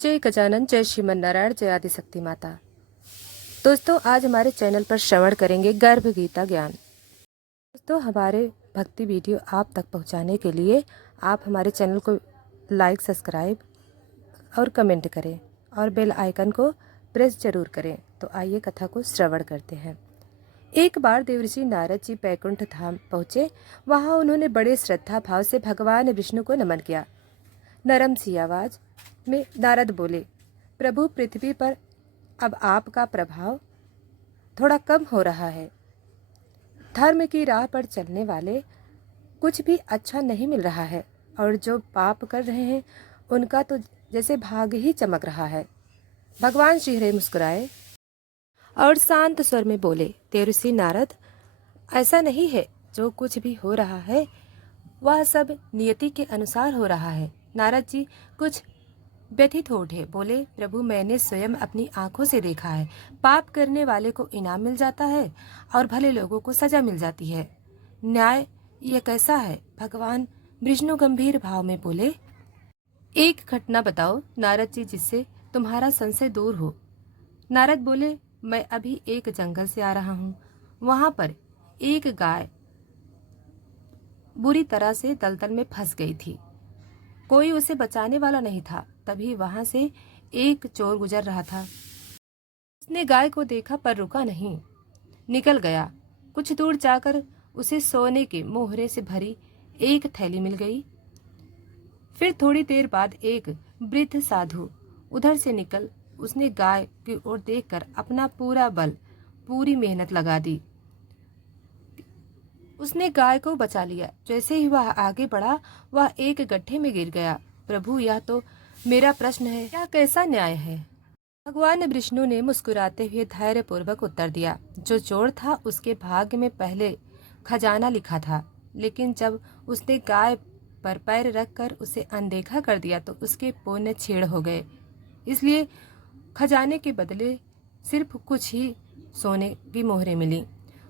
जय गजानन, जय श्रीमन नारायण, जय आदिशक्ति माता। दोस्तों, आज हमारे चैनल पर श्रवण करेंगे गर्भ गीता ज्ञान। दोस्तों, हमारे भक्ति वीडियो आप तक पहुंचाने के लिए आप हमारे चैनल को लाइक, सब्सक्राइब और कमेंट करें और बेल आइकन को प्रेस जरूर करें। तो आइए कथा को श्रवण करते हैं। एक बार देवर्षि नारद जी बैकुंठ धाम पहुँचे। वहाँ उन्होंने बड़े श्रद्धा भाव से भगवान विष्णु को नमन किया। नरम सी आवाज में नारद बोले, प्रभु, पृथ्वी पर अब आपका प्रभाव थोड़ा कम हो रहा है। धर्म की राह पर चलने वाले कुछ भी अच्छा नहीं मिल रहा है और जो पाप कर रहे हैं उनका तो जैसे भाग ही चमक रहा है। भगवान श्री हरि मुस्कुराए और शांत स्वर में बोले, देवर्षि नारद, ऐसा नहीं है। जो कुछ भी हो रहा है वह सब नियति के अनुसार हो रहा है। नारद जी कुछ व्यथित हो उठे। बोले, प्रभु, मैंने स्वयं अपनी आंखों से देखा है। पाप करने वाले को इनाम मिल जाता है और भले लोगों को सजा मिल जाती है। न्याय ये कैसा है? भगवान विष्णु गंभीर भाव में बोले, एक घटना बताओ नारद जी, जिससे तुम्हारा संशय दूर हो। नारद बोले, मैं अभी एक जंगल से आ रहा हूँ। वहां पर एक गाय बुरी तरह से दलदल में फंस गई थी। कोई उसे बचाने वाला नहीं था। तभी वहां से एक चोर गुजर रहा था। उसने गाय को देखा पर रुका नहीं, निकल गया। कुछ दूर जाकर उसे सोने के मोहरे से भरी एक थैली मिल गई। फिर थोड़ी देर बाद एक वृद्ध साधु उधर से निकल उसने गाय की ओर देखकर अपना पूरा बल, पूरी मेहनत लगा दी। उसने गाय को बचा लिया। जैसे ही वह आगे बढ़ा, वह एक गड्ढे में गिर गया। प्रभु, यह तो मेरा प्रश्न है, यह कैसा न्याय है? भगवान विष्णु ने मुस्कुराते हुए धैर्य पूर्वक उत्तर दिया, जो चोर था उसके भाग्य में पहले खजाना लिखा था, लेकिन जब उसने गाय पर पैर रखकर उसे अनदेखा कर दिया तो उसके पुण्य छेड़ हो गए। इसलिए खजाने के बदले सिर्फ कुछ ही सोने की मोहरें मिली।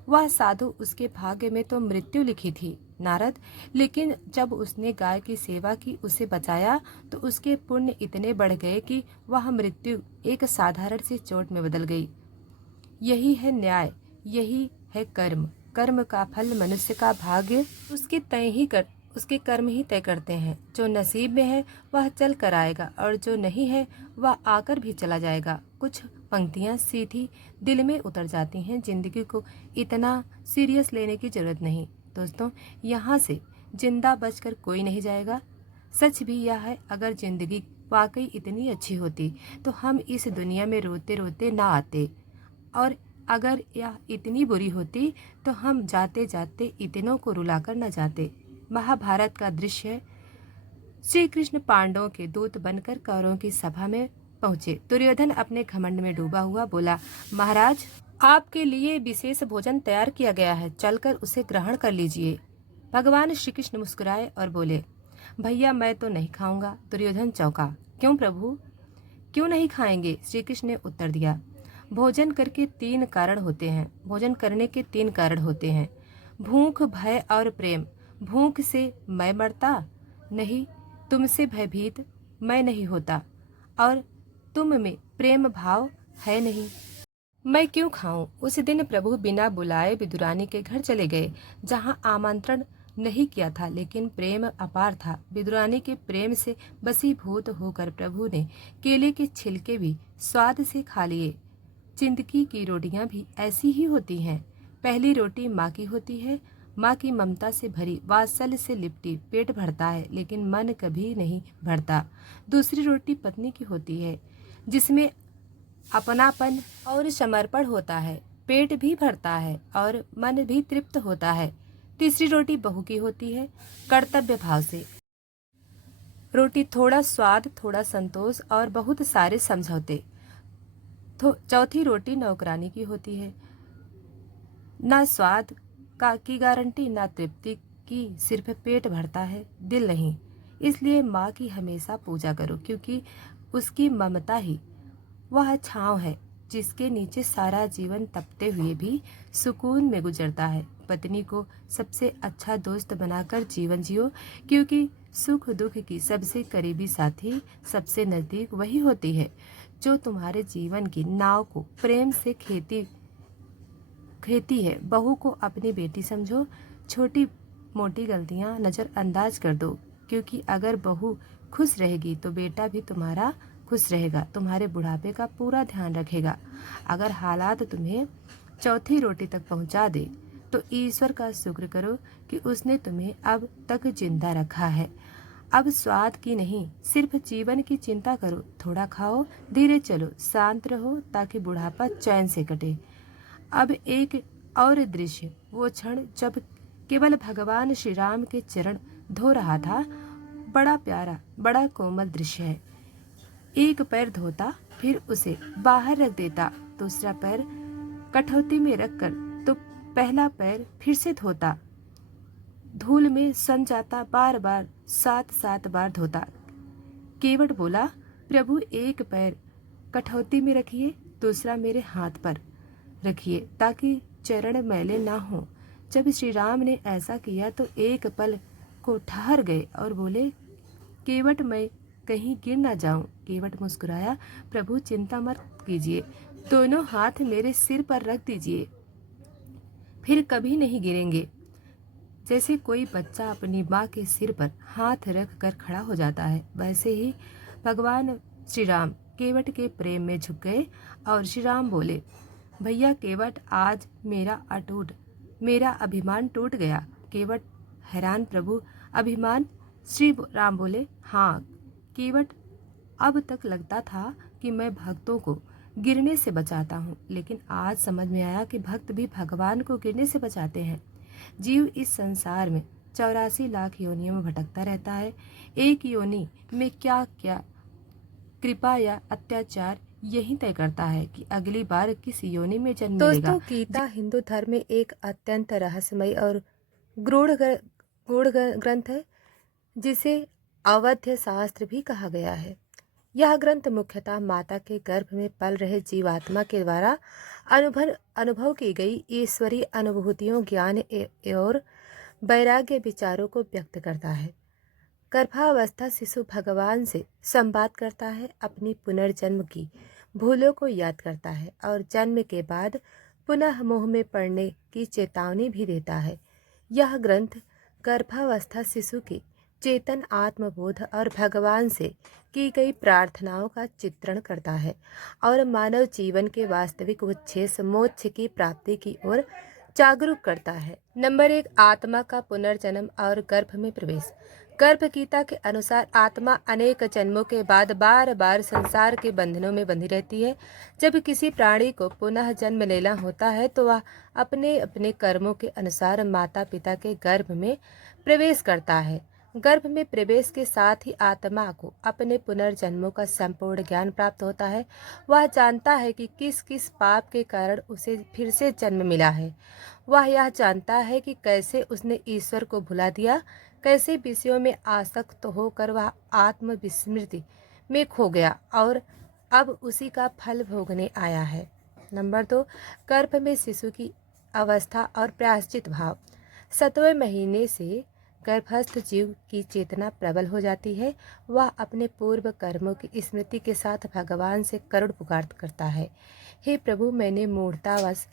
वह साधु, उसके भाग्य में तो मृत्यु लिखी थी नारद, लेकिन जब उसने गाय की सेवा की, उसे बचाया, तो उसके पुण्य इतने बढ़ गए कि वह मृत्यु एक साधारण सी चोट में बदल गई। यही है न्याय, यही है कर्म। कर्म का फल मनुष्य का भाग्य उसके कर्म ही तय करते हैं। जो नसीब में है वह चल कर आएगा और जो नहीं है वह आकर भी चला जाएगा। कुछ पंक्तियां सीधी दिल में उतर जाती हैं। जिंदगी को इतना सीरियस लेने की जरूरत नहीं। दोस्तों, यहाँ से जिंदा बचकर कोई नहीं जाएगा। सच भी यह है, अगर जिंदगी वाकई इतनी अच्छी होती तो हम इस दुनिया में रोते रोते ना आते, और अगर यह इतनी बुरी होती तो हम जाते जाते इतनों को रुलाकर न जाते। महाभारत का दृश्य है। श्री कृष्ण पांडवों के दूत बनकर कौरवों की सभा में पहुंचे। दुर्योधन अपने घमंड में डूबा हुआ बोला, महाराज, आपके लिए विशेष भोजन तैयार किया गया है, चलकर उसे ग्रहण कर लीजिए। भगवान श्री कृष्ण मुस्कुराए और बोले, भैया, मैं तो नहीं खाऊंगा। दुर्योधन चौंका, क्यों प्रभु, क्यों नहीं खाएंगे? श्री कृष्ण ने उत्तर दिया, भोजन करने के तीन कारण होते हैं, भूख, भय और प्रेम। भूख से मैं मरता नहीं, तुमसे भयभीत मैं नहीं होता, और तुम में प्रेम भाव है नहीं, मैं क्यों खाऊं? उस दिन प्रभु बिना बुलाए विदुरानी के घर चले गए, जहां आमंत्रण नहीं किया था, लेकिन प्रेम अपार था। विदुरानी के प्रेम से बसीभूत होकर प्रभु ने केले के छिलके भी स्वाद से खा लिए। जिंदगी की रोटियां भी ऐसी ही होती हैं। पहली रोटी माँ की होती है, माँ की ममता से भरी, वात्सल्य से लिपटी, पेट भरता है लेकिन मन कभी नहीं भरता। दूसरी रोटी पत्नी की होती है, जिसमें अपनापन और समर्पण होता है, पेट भी भरता है और मन भी तृप्त होता है। तीसरी रोटी बहू की होती है, कर्तव्य भाव से रोटी, थोड़ा स्वाद, थोड़ा संतोष और बहुत सारे समझौते। चौथी रोटी नौकरानी की होती है, ना स्वाद का की गारंटी, ना तृप्ति की, सिर्फ पेट भरता है, दिल नहीं। इसलिए माँ की हमेशा पूजा करो, क्योंकि उसकी ममता ही वह छांव है जिसके नीचे सारा जीवन तपते हुए भी सुकून में गुजरता है। पत्नी को सबसे अच्छा दोस्त बनाकर जीवन जियो, क्योंकि सुख दुख की सबसे करीबी साथी, सबसे नजदीक वही होती है जो तुम्हारे जीवन की नाव को प्रेम से खेती है। बहू को अपनी बेटी समझो, छोटी मोटी गलतियां नजरअंदाज कर दो, क्योंकि अगर बहू खुश रहेगी तो बेटा भी तुम्हारा खुश रहेगा, तुम्हारे बुढ़ापे का पूरा ध्यान रखेगा। अगर हालात तुम्हें चौथी रोटी तक पहुंचा दे तो ईश्वर का शुक्र करो कि उसने तुम्हें अब तक जिंदा रखा है। अब स्वाद की नहीं, सिर्फ जीवन की चिंता करो। थोड़ा खाओ, धीरे चलो, शांत रहो, ताकि बुढ़ापा चैन से कटे। अब एक और दृश्य, वो क्षण जब केवल भगवान श्री राम के चरण धो रहा था, बड़ा प्यारा, बड़ा कोमल दृश्य है। एक पैर धोता, फिर उसे बाहर रख देता, दूसरा पैर कठौती में रखकर तो पहला पैर फिर से धोता, धूल में सन जाता, बार बार 7 बार धोता। केवट बोला, प्रभु एक पैर कठौती में रखिए, दूसरा मेरे हाथ पर रखिए, ताकि चरण मैले ना हो। जब श्री राम ने ऐसा किया तो एक पल को ठहर गए और बोले, केवट मैं कहीं गिर ना जाऊं। केवट मुस्कुराया, प्रभु चिंता मत कीजिए, दोनों हाथ मेरे सिर पर रख दीजिए, फिर कभी नहीं गिरेंगे। जैसे कोई बच्चा अपनी माँ के सिर पर हाथ रख कर खड़ा हो जाता है, वैसे ही भगवान श्री राम केवट के प्रेम में झुक गए और श्री राम बोले, भैया केवट, आज मेरा अभिमान टूट गया। केवट हैरान, प्रभु अभिमान? श्री राम बोले, हाँ केवट, अब तक लगता था कि मैं भक्तों को गिरने से बचाता हूँ, लेकिन आज समझ में आया कि भक्त भी भगवान को गिरने से बचाते हैं। जीव इस संसार में 84 लाख योनियों में भटकता रहता है। एक योनि में क्या क्या कृपा या अत्याचार यही तय करता है कि अगली बार किस योनि में जन्म मिलेगा। दोस्तों, गीता हिंदू धर्म में एक अत्यंत रहस्यमय और गूढ़ ग्रंथ है, जिसे अवध्य शास्त्र भी कहा गया है। यह ग्रंथ मुख्यतः माता के गर्भ में पल रहे जीवात्मा के द्वारा अनुभव की गई ईश्वरीय अनुभूतियों, ज्ञान और वैराग्य विचारों को व्यक्त करता है। गर्भावस्था शिशु भगवान से संवाद करता है, अपनी पुनर्जन्म की भूलों को याद करता है और जन्म के बाद पुनः मोह में पड़ने की चेतावनी भी देता है। यह ग्रंथ गर्भावस्था शिशु की चेतन आत्मबोध और भगवान से की गई प्रार्थनाओं का चित्रण करता है और मानव जीवन के वास्तविक उच्छेद मोक्ष की प्राप्ति की ओर जागरूक करता है। नंबर 1, आत्मा का पुनर्जन्म और गर्भ में प्रवेश। गर्भ गीता के अनुसार आत्मा अनेक जन्मों के बाद बार बार संसार के बंधनों में बंधी रहती है। जब किसी प्राणी को पुनः जन्म लेना होता है तो वह अपने अपने कर्मों के अनुसार माता पिता के गर्भ में प्रवेश करता है। गर्भ में प्रवेश के साथ ही आत्मा को अपने पुनर्जन्मों का संपूर्ण ज्ञान प्राप्त होता है। वह जानता है कि किस किस पाप के कारण उसे फिर से जन्म मिला है। वह यह जानता है कि कैसे उसने ईश्वर को भुला दिया, कैसे विषयों में आसक्त होकर वह आत्म विस्मृति में खो गया और अब उसी का फल भोगने आया है। नंबर 2, गर्भ में शिशु की अवस्था और प्रायश्चित भाव। 7वें महीने से गर्भस्थ जीव की चेतना प्रबल हो जाती है। वह अपने पूर्व कर्मों की स्मृति के साथ भगवान से करुण पुकार करता है, हे प्रभु, मैंने मूढ़तावश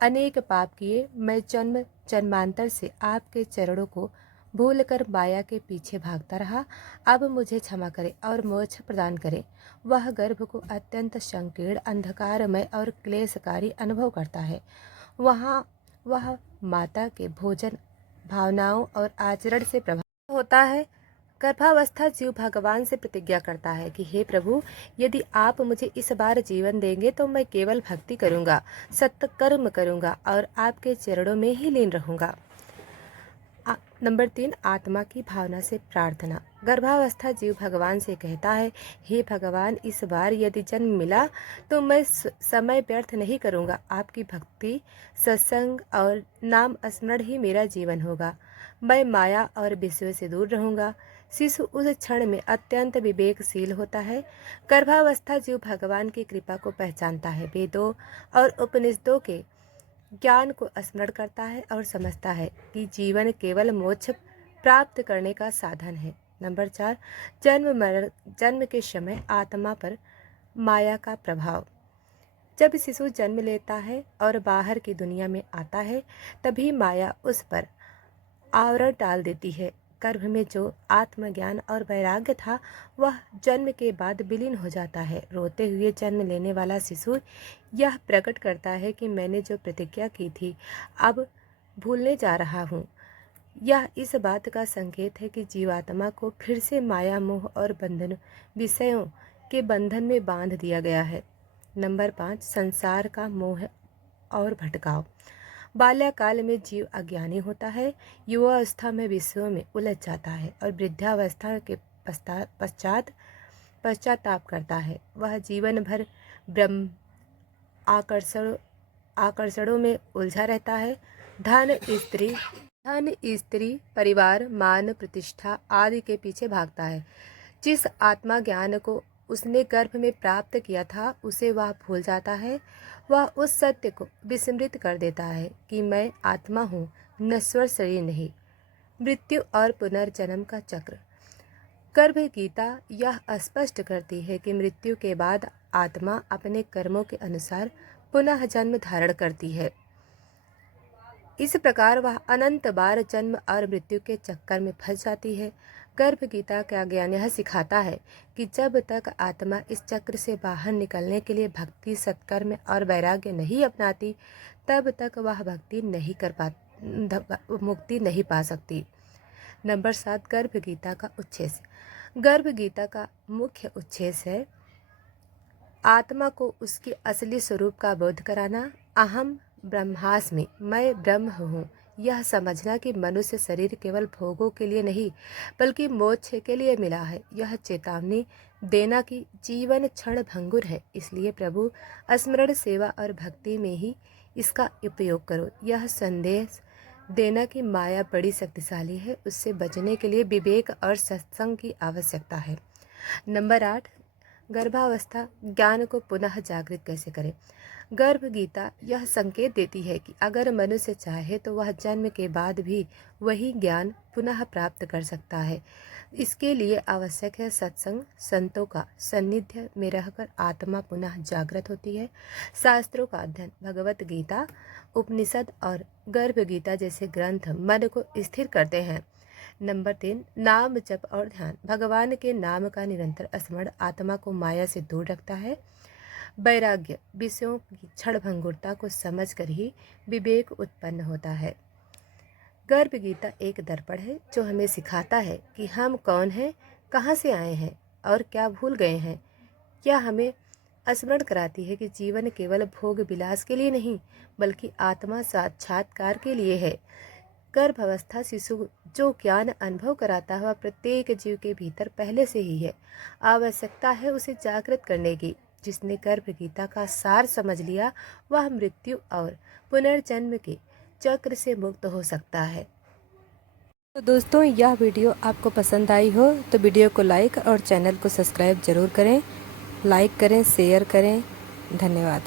अनेक पाप किए। मैं जन्म जन्मांतर से आपके चरणों को भूलकर माया के पीछे भागता रहा। अब मुझे क्षमा करें और मोक्ष प्रदान करें। वह गर्भ को अत्यंत संकीर्ण, अंधकारमय और क्लेशकारी अनुभव करता है। वह माता के भोजन, भावनाओं और आचरण से प्रभावित होता है। गर्भावस्था जीव भगवान से प्रतिज्ञा करता है कि हे प्रभु, यदि आप मुझे इस बार जीवन देंगे तो मैं केवल भक्ति करूंगा, सत्कर्म करूंगा और आपके चरणों में ही लीन रहूंगा। नंबर 3, आत्मा की भावना से प्रार्थना। गर्भावस्था जीव भगवान से कहता है, हे भगवान, इस बार यदि जन्म मिला तो मैं समय व्यर्थ नहीं करूंगा। आपकी भक्ति, सत्संग और नाम स्मरण ही मेरा जीवन होगा। मैं माया और विषयों से दूर रहूंगा। शिशु उस क्षण में अत्यंत विवेकशील होता है। गर्भावस्था जीव भगवान की कृपा को पहचानता है, वेदों और उपनिषदों के ज्ञान को स्मरण करता है और समझता है कि जीवन केवल मोक्ष प्राप्त करने का साधन है। नंबर 4, जन्म के समय आत्मा पर माया का प्रभाव। जब शिशु जन्म लेता है और बाहर की दुनिया में आता है, तभी माया उस पर आवरण डाल देती है। गर्भ में जो आत्मज्ञान और वैराग्य था, वह जन्म के बाद विलीन हो जाता है। रोते हुए जन्म लेने वाला शिशु यह प्रकट करता है कि मैंने जो प्रतिज्ञा की थी, अब भूलने जा रहा हूँ। यह इस बात का संकेत है कि जीवात्मा को फिर से माया, मोह और बंधन विषयों के बंधन में बांध दिया गया है। नंबर 5, संसार का मोह और भटकाव। बाल्यकाल में जीव अज्ञानी होता है, युवावस्था में विषयों में उलझ जाता है और वृद्धावस्था के पश्चाताप करता है। वह जीवन भर ब्रह्म आकर्षणों में उलझा रहता है। धन, स्त्री, परिवार, मान, प्रतिष्ठा आदि के पीछे भागता है। जिस आत्मा ज्ञान को उसने गर्भ में प्राप्त किया था, उसे वह भूल जाता है। वह उस सत्य को विस्मृत कर देता है कि मैं आत्मा हूँ, नश्वर शरीर नहीं। मृत्यु और पुनर्जन्म का चक्र। गर्भ गीता यह स्पष्ट करती है कि मृत्यु के बाद आत्मा अपने कर्मों के अनुसार पुनः जन्म धारण करती है। इस प्रकार वह अनंत बार जन्म और मृत्यु के चक्कर में फंस जाती है। गर्भ गीता का ज्ञान यह सिखाता है कि जब तक आत्मा इस चक्र से बाहर निकलने के लिए भक्ति, सत्कर्म और वैराग्य नहीं अपनाती, तब तक वह मुक्ति नहीं पा सकती। नंबर 7, गर्भ गीता का उच्छेद। गर्भ गीता का मुख्य उच्छेद है आत्मा को उसके असली स्वरूप का बोध कराना। अहम ब्रह्मास्मि, मैं ब्रह्म हूँ, यह समझना कि मनुष्य शरीर केवल भोगों के लिए नहीं बल्कि मोक्ष के लिए मिला है। यह चेतावनी देना कि जीवन क्षण भंगुर है, इसलिए प्रभु स्मरण, सेवा और भक्ति में ही इसका उपयोग करो। यह संदेश देना कि माया बड़ी शक्तिशाली है, उससे बचने के लिए विवेक और सत्संग की आवश्यकता है। नंबर 8, गर्भावस्था ज्ञान को पुनः जागृत कैसे करें। गर्भ गीता यह संकेत देती है कि अगर मनुष्य चाहे तो वह जन्म के बाद भी वही ज्ञान पुनः प्राप्त कर सकता है। इसके लिए आवश्यक है सत्संग। संतों का सानिध्य में रहकर आत्मा पुनः जागृत होती है। शास्त्रों का अध्ययन, भगवत गीता, उपनिषद और गर्भ गीता जैसे ग्रंथ मन को स्थिर करते हैं। नंबर 3, नाम जप और ध्यान। भगवान के नाम का निरंतर स्मरण आत्मा को माया से दूर रखता है। वैराग्य, विषयों की क्षण भंगुरता को समझकर ही विवेक उत्पन्न होता है। गर्भ गीता एक दर्पण है जो हमें सिखाता है कि हम कौन हैं, कहाँ से आए हैं और क्या भूल गए हैं। यह हमें स्मरण कराती है कि जीवन केवल भोग विलास के लिए नहीं बल्कि आत्मा साक्षात्कार के लिए है। गर्भावस्था शिशु जो ज्ञान अनुभव कराता है वह प्रत्येक जीव के भीतर पहले से ही है। आवश्यकता है उसे जागृत करने की। जिसने गर्भ गीता का सार समझ लिया, वह मृत्यु और पुनर्जन्म के चक्र से मुक्त हो सकता है। तो दोस्तों, यह वीडियो आपको पसंद आई हो तो वीडियो को लाइक और चैनल को सब्सक्राइब जरूर करें। लाइक करें, शेयर करें। धन्यवाद।